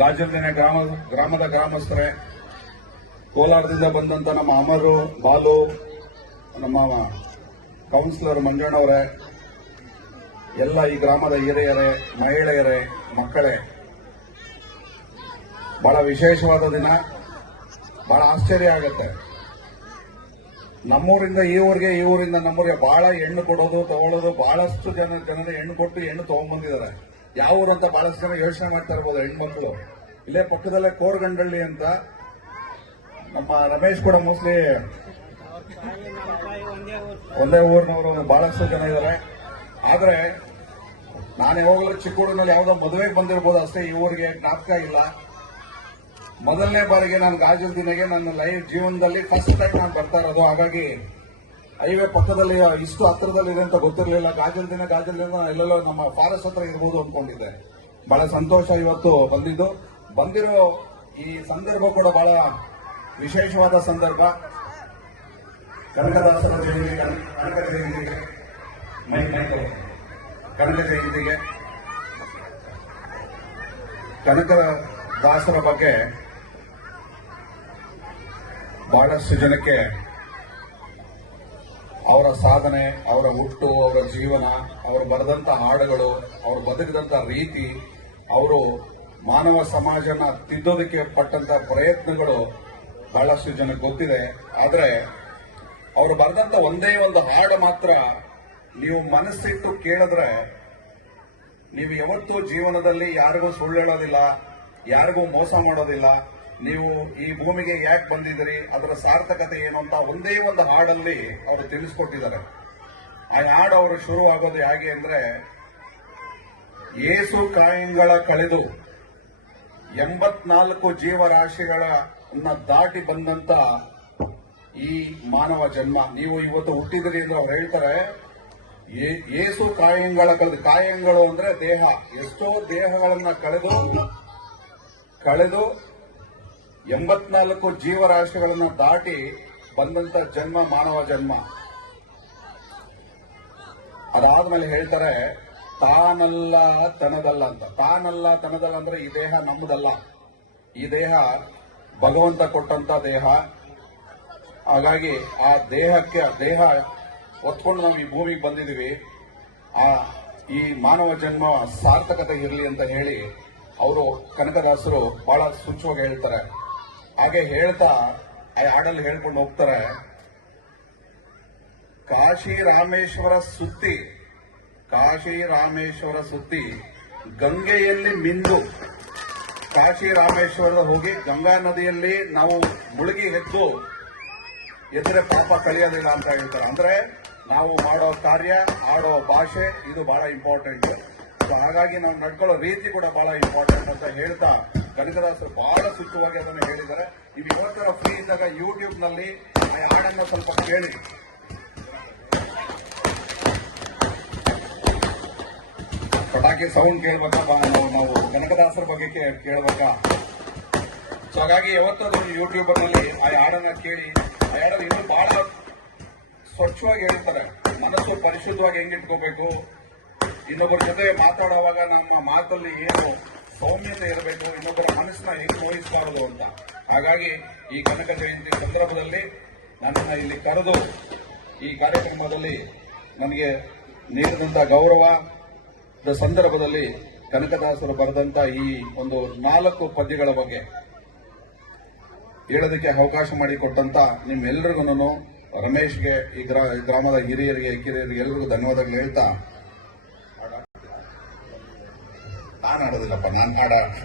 ಗಾಜಲ್ದಿನ ಗ್ರಾಮ ಗ್ರಾಮದ ಗ್ರಾಮಸ್ಥರೇ ಕೋಲಾರದಿಂದ ಬಂದಂತ ನಮ್ಮ ಅಮರು ಬಾಲು ನಮ್ಮ ಕೌನ್ಸಿಲರ್ ಮಂಜಣ್ಣವರೇ ಎಲ್ಲ ಈ ಗ್ರಾಮದ ಹಿರಿಯರೇ ಮಹಿಳೆಯರೇ ಮಕ್ಕಳೇ ಬಹಳ ವಿಶೇಷವಾದ ದಿನ ಬಹಳ ಆಶ್ಚರ್ಯ ಆಗುತ್ತೆ ನಮ್ಮೂರಿಂದ ಈ ಊರಿಗೆ ಈ ಊರಿಂದ ನಮ್ಮೂರಿಗೆ ಬಹಳ ಹೆಣ್ಣು ಕೊಡೋದು ತಗೊಳ್ಳೋದು ಬಹಳಷ್ಟು ಜನ ಜನರ ಹೆಣ್ಣು ಕೊಟ್ಟು ಹೆಣ್ಣು ತಗೊಂಡ್ಬಂದಿದ್ದಾರೆ ಯಾವ ಊರು ಅಂತ ಬಹಳಷ್ಟು ಜನ ಯೋಚನೆ ಮಾಡ್ತಾ ಇರ್ಬೋದು ಹೆಣ್ಮಕ್ಳು ಇಲ್ಲೇ ಪಕ್ಕದಲ್ಲೇ ಕೋರ್ಗಂಡಳ್ಳಿ ಅಂತ ನಮ್ಮ ರಮೇಶ್ ಕೂಡ ಮೋಸ್ಟ್ಲಿ ಒಂದೇ ಊರಿನವರು ಬಹಳಷ್ಟು ಜನ ಇದ್ದಾರೆ ಆದ್ರೆ ನಾನು ಯಾವಾಗಲೂ ಚಿಕ್ಕೂರಿನಲ್ಲಿ ಯಾವ್ದೋ ಮದುವೆಗೆ ಬಂದಿರ್ಬೋದು ಅಷ್ಟೇ ಈ ಊರಿಗೆ ಜ್ಞಾಪಕ ಇಲ್ಲ ಮೊದಲನೇ ಬಾರಿಗೆ ನಾನು ಗಾಜಿನ ದಿನಗೆ ನನ್ನ ಲೈಫ್ ಜೀವನದಲ್ಲಿ ಫಸ್ಟ್ ಟೈಮ್ ನಾನು ಬರ್ತಾ ಇರೋದು ಹಾಗಾಗಿ ಹೈವೇ ಪಕ್ಕದಲ್ಲಿ ಇಷ್ಟು ಇದೆ ಅಂತ ಗೊತ್ತಿರಲಿಲ್ಲ ದಿನ ಗಾಜಲ್ ದಿನ ಎಲ್ಲೆಲ್ಲೋ ನಮ್ಮ ಫಾರೆಸ್ಟ್ ಹತ್ರ ಇರ್ಬೋದು ಅಂದ್ಕೊಂಡಿದ್ದೆ ಬಹಳ ಸಂತೋಷ ಇವತ್ತು ಬಂದಿದ್ದು ಬಂದಿರೋ ಈ ಸಂದರ್ಭ ಕೂಡ ಬಹಳ ವಿಶೇಷವಾದ ಸಂದರ್ಭ ಕನಕದಾಸರ ಜಯಂತಿ ಕನಕ ಜಯಂತಿಗೆ ಕನಕ ಜಯಂತಿಗೆ ಕನಕದಾಸರ ಬಗ್ಗೆ ಬಹಳಷ್ಟು ಜನಕ್ಕೆ ಅವರ ಸಾಧನೆ ಅವರ ಹುಟ್ಟು ಅವರ ಜೀವನ ಅವರು ಬರೆದಂಥ ಹಾಡುಗಳು ಅವರು ಬದುಕಿದಂಥ ರೀತಿ ಅವರು ಮಾನವ ಸಮಾಜನ ತಿದ್ದೋದಕ್ಕೆ ಪಟ್ಟಂತ ಪ್ರಯತ್ನಗಳು ಬಹಳಷ್ಟು ಜನಕ್ಕೆ ಗೊತ್ತಿದೆ ಆದರೆ ಅವರು ಬರೆದಂತ ಒಂದೇ ಒಂದು ಹಾಡು ಮಾತ್ರ ನೀವು ಮನಸ್ಸಿಟ್ಟು ಕೇಳಿದ್ರೆ ನೀವು ಯಾವತ್ತೂ ಜೀವನದಲ್ಲಿ ಯಾರಿಗೂ ಸುಳ್ಳು ಹೇಳೋದಿಲ್ಲ ಯಾರಿಗೂ ಮೋಸ ಮಾಡೋದಿಲ್ಲ ನೀವು ಈ ಭೂಮಿಗೆ ಯಾಕೆ ಬಂದಿದ್ದೀರಿ ಅದರ ಸಾರ್ಥಕತೆ ಏನು ಅಂತ ಒಂದೇ ಒಂದು ಹಾಡಲ್ಲಿ ಅವರು ತಿಳಿಸ್ಕೊಟ್ಟಿದ್ದಾರೆ ಆ ಹಾಡು ಅವರು ಶುರು ಆಗೋದು ಹೇಗೆ ಅಂದ್ರೆ ಏಸು ಕಾಯಿಂಗಳ ಕಳೆದು ಎಂಬತ್ನಾಲ್ಕು ಜೀವರಾಶಿಗಳನ್ನ ದಾಟಿ ಬಂದಂತ ಈ ಮಾನವ ಜನ್ಮ ನೀವು ಇವತ್ತು ಹುಟ್ಟಿದ್ರಿ ಅಂದ್ರೆ ಅವ್ರು ಹೇಳ್ತಾರೆ ಏಸು ಕಾಯಂಗಳ ಕಳೆದು ಕಾಯಂಗಳು ಅಂದ್ರೆ ದೇಹ ಎಷ್ಟೋ ದೇಹಗಳನ್ನ ಕಳೆದು ಕಳೆದು ಎಂಬತ್ನಾಲ್ಕು ಜೀವರಾಶಿಗಳನ್ನು ದಾಟಿ ಬಂದಂತ ಜನ್ಮ ಮಾನವ ಜನ್ಮ ಅದಾದ್ಮೇಲೆ ಹೇಳ್ತಾರೆ ತಾನಲ್ಲ ತನದಲ್ಲ ಅಂತ ತಾನಲ್ಲ ತನದಲ್ಲ ಅಂದ್ರೆ ಈ ದೇಹ ನಮ್ಮದಲ್ಲ ಈ ದೇಹ ಭಗವಂತ ಕೊಟ್ಟಂತ ದೇಹ ಹಾಗಾಗಿ ಆ ದೇಹಕ್ಕೆ ಆ ದೇಹ ಒತ್ಕೊಂಡು ನಾವು ಈ ಭೂಮಿಗೆ ಬಂದಿದೀವಿ ಆ ಈ ಮಾನವ ಜನ್ಮ ಸಾರ್ಥಕತೆ ಇರಲಿ ಅಂತ ಹೇಳಿ ಅವರು ಕನಕದಾಸರು ಬಹಳ ಸೂಚವಾಗಿ ಹೇಳ್ತಾರೆ ಹಾಗೆ ಹೇಳ್ತಾ ಆ ಹಾಡಲ್ಲಿ ಹೇಳ್ಕೊಂಡು ಹೋಗ್ತಾರೆ ಕಾಶಿ ರಾಮೇಶ್ವರ ಸುತ್ತಿ ಕಾಶಿ ರಾಮೇಶ್ವರ ಸುತ್ತಿ ಗಂಗೆಯಲ್ಲಿ ಮಿಂದು ಕಾಶಿ ರಾಮೇಶ್ವರ ಹೋಗಿ ಗಂಗಾ ನದಿಯಲ್ಲಿ ನಾವು ಮುಳುಗಿ ಹೆದ್ದು ಎದ್ರೆ ಪಾಪ ಕಳಿಯೋದಿಲ್ಲ ಅಂತ ಹೇಳ್ತಾರೆ ಅಂದ್ರೆ ನಾವು ಮಾಡೋ ಕಾರ್ಯ ಆಡೋ ಭಾಷೆ ಇದು ಬಹಳ ಇಂಪಾರ್ಟೆಂಟ್ ಸೊ ಹಾಗಾಗಿ ನಾವು ನಡ್ಕೊಳ್ಳೋ ರೀತಿ ಕೂಡ ಬಹಳ ಇಂಪಾರ್ಟೆಂಟ್ ಅಂತ ಹೇಳ್ತಾ ಗಣಿತದಾಸರು ಬಹಳ ಸೂಕ್ತವಾಗಿ ಅದನ್ನು ಹೇಳಿದ್ದಾರೆ ಇದು ಇವತ್ತರ ಫ್ರೀ ಇದ್ದಾಗ ಯೂಟ್ಯೂಬ್ನಲ್ಲಿ ಆ ಹಾಡನ್ನು ಸ್ವಲ್ಪ ಕೇಳಿ ಪಟಾಕಿ ಸೌಂಡ್ ಕೇಳ್ಬೇಕಪ್ಪ ನಾವು ನಾವು ಕನಕದಾಸರ ಬಗ್ಗೆ ಕೇಳ್ಬೇಕಾ ಸೊ ಹಾಗಾಗಿ ಯೂಟ್ಯೂಬರ್ ಯೂಟ್ಯೂಬರ್ನಲ್ಲಿ ಆ ಹಾಡನ್ನ ಕೇಳಿ ಆ ಹಾಡಲ್ಲಿ ಇದು ಬಹಳ ಸ್ವಚ್ಛವಾಗಿ ಹೇಳ್ತಾರೆ ಮನಸ್ಸು ಪರಿಶುದ್ಧವಾಗಿ ಹೆಂಗಿಟ್ಕೋಬೇಕು ಇನ್ನೊಬ್ಬರ ಜೊತೆ ಮಾತಾಡುವಾಗ ನಮ್ಮ ಮಾತಲ್ಲಿ ಏನು ಸೌಮ್ಯತೆ ಇರಬೇಕು ಇನ್ನೊಬ್ಬರ ಮನಸ್ಸನ್ನ ಹೆಂಗೆ ನೋಯಿಸಬಾರದು ಅಂತ ಹಾಗಾಗಿ ಈ ಕನಕ ಜಯಂತಿ ಸಂದರ್ಭದಲ್ಲಿ ನನ್ನನ್ನು ಇಲ್ಲಿ ಕರೆದು ಈ ಕಾರ್ಯಕ್ರಮದಲ್ಲಿ ನನಗೆ ನೀಡಿದಂಥ ಗೌರವದ ಸಂದರ್ಭದಲ್ಲಿ ಕನಕದಾಸರು ಬರೆದಂಥ ಈ ಒಂದು ನಾಲ್ಕು ಪದ್ಯಗಳ ಬಗ್ಗೆ ಹೇಳೋದಕ್ಕೆ ಅವಕಾಶ ಮಾಡಿಕೊಟ್ಟಂತ ನಿಮ್ಮೆಲ್ಲರಿಗೂ ರಮೇಶ್ಗೆ ಈ ಗ್ರಾಮದ ಹಿರಿಯರಿಗೆ ಕಿರಿಯರಿಗೆ ಎಲ್ರಿಗೂ ಧನ್ಯವಾದಗಳು ಹೇಳ್ತಾ நான் இல்லப்பா நான் ஆட